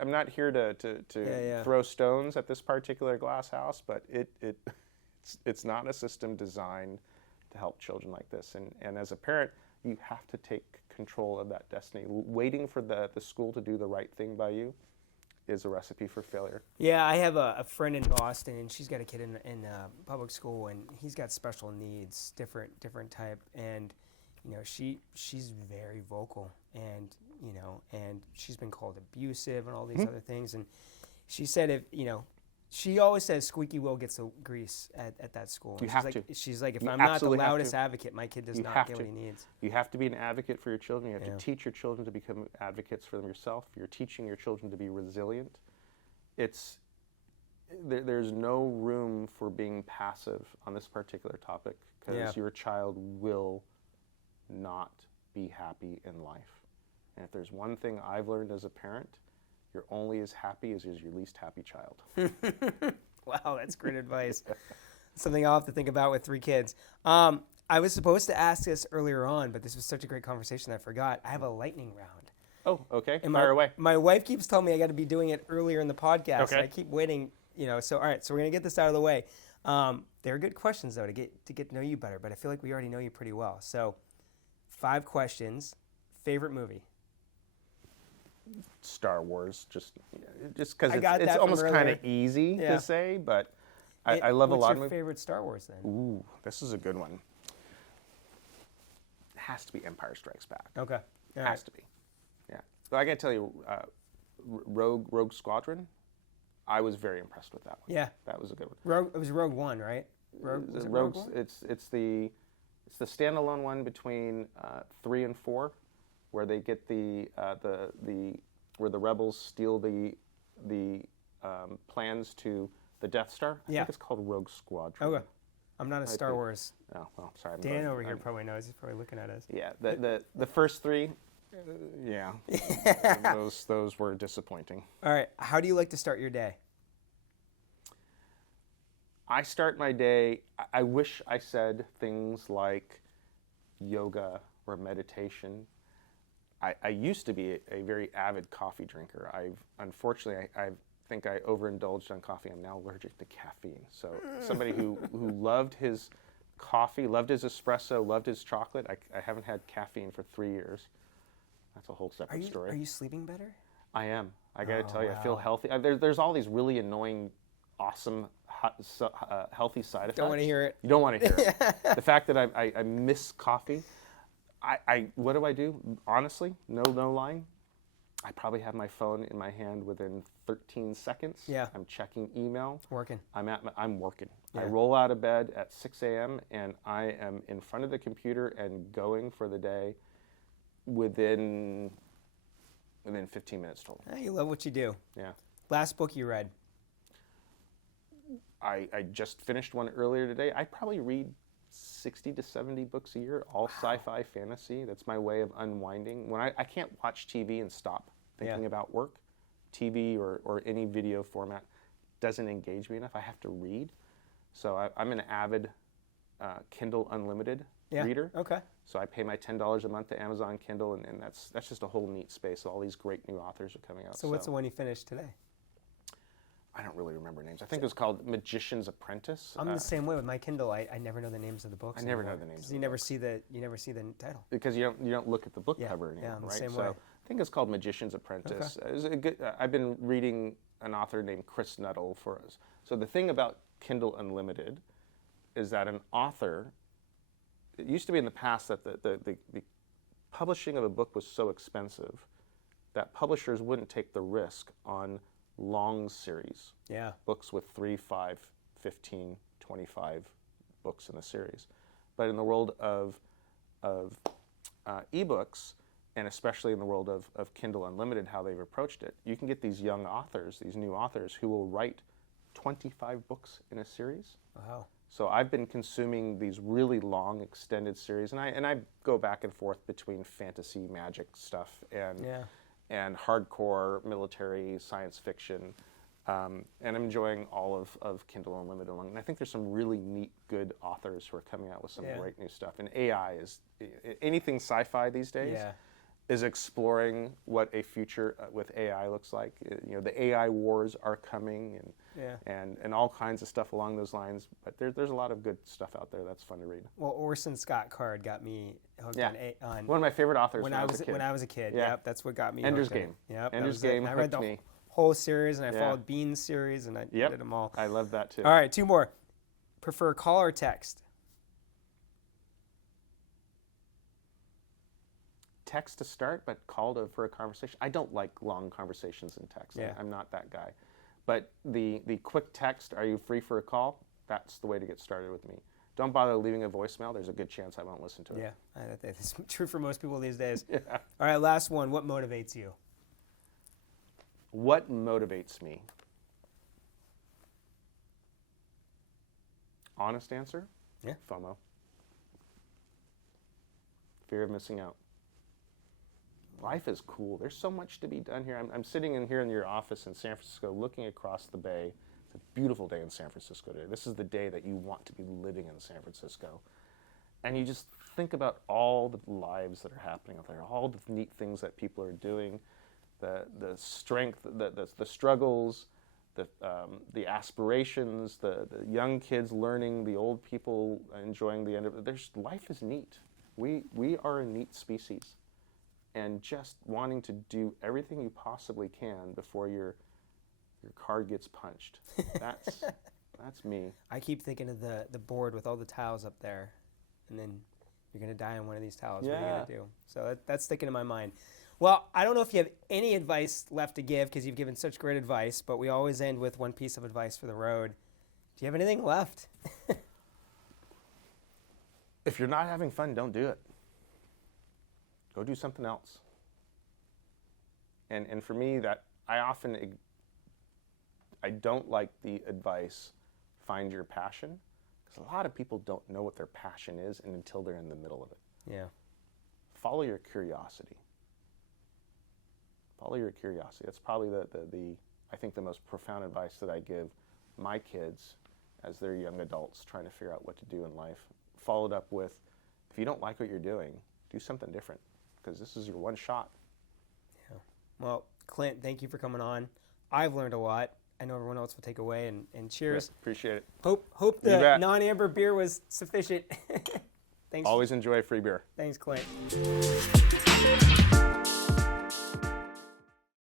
I'm not here to throw stones at this particular glass house, but it's not a system designed to help children like this. And as a parent, you have to take control of that destiny. Waiting for the school to do the right thing by you is a recipe for failure. Yeah, I have a friend in Boston, and she's got a kid in public school, and he's got special needs, different type, and she's very vocal, and and she's been called abusive and all these other things, and she said she always says squeaky wheel gets the grease at that school. She's like, if I'm not the loudest advocate, my kid does not get what he needs. You have to be an advocot for your children. You have to teach your children to become advocates for them yourself. You're teaching your children to be resilient. There's no room for being passive on this particular topic, because your child will not be happy in life. And if there's one thing I've learned as a parent, you're only as happy as your least happy child. Wow, that's great advice. Something I'll have to think about with 3 kids. I was supposed to ask this earlier on, but this was such a great conversation that I forgot. I have a lightning round. Oh, okay. Fire away. My wife keeps telling me I got to be doing it earlier in the podcast. Okay. And I keep waiting. So all right. So we're gonna get this out of the way. They're good questions though to get to know you better, but I feel like we already know you pretty well. So 5 questions. Favorite movie? Star Wars, just because it's almost kind of easy to say, but I love a lot of movies. What's your favorite Star Wars then? Ooh, this is a good one. It has to be Empire Strikes Back. Okay. Has to be. Yeah. But I got to tell you, Rogue Squadron, I was very impressed with that one. Yeah. That was a good one. It was Rogue One, right? Rogue One? It's the standalone one between 3 and 4. Where they get where the rebels steal the plans to the Death Star. I think it's called Rogue Squadron. Okay. I'm not a Star Wars. Oh, well, sorry. Dan over here probably knows. He's probably looking at us. Yeah, the first 3, those were disappointing. All right. How do you like to start your day? I start my day, I wish I said things like yoga or meditation. I used to be a very avid coffee drinker. Unfortunately, I think I overindulged on coffee. I'm now allergic to caffeine. So somebody who loved his coffee, loved his espresso, loved his chocolate, I haven't had caffeine for 3 years. That's a whole separate story. Are you sleeping better? I am. I got to tell you, wow. I feel healthy. There's all these really annoying, awesome, healthy side effects. Don't want to hear it. You don't want to hear it. The fact that I miss coffee. What do? Honestly, no lying. I probably have my phone in my hand within 13 seconds. Yeah. I'm checking email. Working. I'm working. Yeah. I roll out of bed at 6 a.m. and I am in front of the computer and going for the day within 15 minutes total. You love what you do. Yeah. Last book you read? I just finished one earlier today. I probably read 60 to 70 books a year, all sci-fi, fantasy. That's my way of unwinding. When I can't watch TV and stop thinking about work. TV or any video format doesn't engage me enough. I have to read. So I'm an avid Kindle Unlimited reader. Okay. So I pay my $10 a month to Amazon Kindle, and that's just a whole neat space. All these great new authors are coming out. So what's the one you finished today? I don't really remember names. I think it was called Magician's Apprentice. I'm the same way with my Kindle. I never know the names of the books. I never know the names. Of you never see the title. Because you don't look at the book cover anymore, yeah, I'm the right? same so way. I think it's called Magician's Apprentice. Okay. It was a good. I've been reading an author named Chris Nuttall for us. So the thing about Kindle Unlimited is that an author. It used to be in the past that the publishing of a book was so expensive that publishers wouldn't take the risk on long series. Yeah. Books with 3, 5, 15, 25 books in the series. But in the world of ebooks, and especially in the world of Kindle Unlimited, how they've approached it, you can get these young authors, these new authors, who will write 25 books in a series. Wow. So I've been consuming these really long, extended series, and I go back and forth between fantasy, magic stuff, and hardcore military science fiction, and I'm enjoying all of Kindle Unlimited. And I think there's some really neat, good authors who are coming out with some great new stuff. And AI is anything sci-fi these days. Yeah. Is exploring what a future with AI looks like. You know, the AI wars are coming, and all kinds of stuff along those lines. But there's a lot of good stuff out there that's fun to read. Well, Orson Scott Card got me hooked on one of my favorite authors when I was a kid. When I was a kid, yep, that's what got me. Ender's hooked Game. Yep, Ender's Game. I read the whole series, and I followed Bean's series, and I did them all. I love that too. All right, 2 more. Prefer call or text? Text to start, but call for a conversation. I don't like long conversations in text. Yeah. I'm not that guy. But the quick text, are you free for a call? That's the way to get started with me. Don't bother leaving a voicemail. There's a good chance I won't listen to it. Yeah, that's true for most people these days. Yeah. All right, last one. What motivates you? What motivates me? Honest answer? Yeah. FOMO. Fear of missing out. Life is cool. There's so much to be done here. I'm sitting in here in your office in San Francisco looking across the bay. It's a beautiful day in San Francisco today. This is the day that you want to be living in San Francisco. And you just think about all the lives that are happening out there, all the neat things that people are doing, the strength, the struggles, the aspirations, the young kids learning, the old people enjoying the end of it. Life is neat. We are a neat species. And just wanting to do everything you possibly can before your card gets punched. That's me. I keep thinking of the board with all the tiles up there, and then you're going to die on one of these tiles. What are you going to do? So that's sticking in my mind. Well, I don't know if you have any advice left to give because you've given such great advice, but we always end with one piece of advice for the road. Do you have anything left? If you're not having fun, don't do it. Go do something else. And for me, that I don't like the advice, find your passion, because a lot of people don't know what their passion is until they're in the middle of it. Yeah. Follow your curiosity. Follow your curiosity. That's probably I think the most profound advice that I give my kids as they're young adults trying to figure out what to do in life. Followed up with, if you don't like what you're doing, do something different, because this is your one shot. Yeah. Well, Clint, thank you for coming on. I've learned a lot. I know everyone else will take away, and cheers. Yeah, appreciate it. Hope the non-amber beer was sufficient. Thanks. Always enjoy free beer. Thanks, Clint.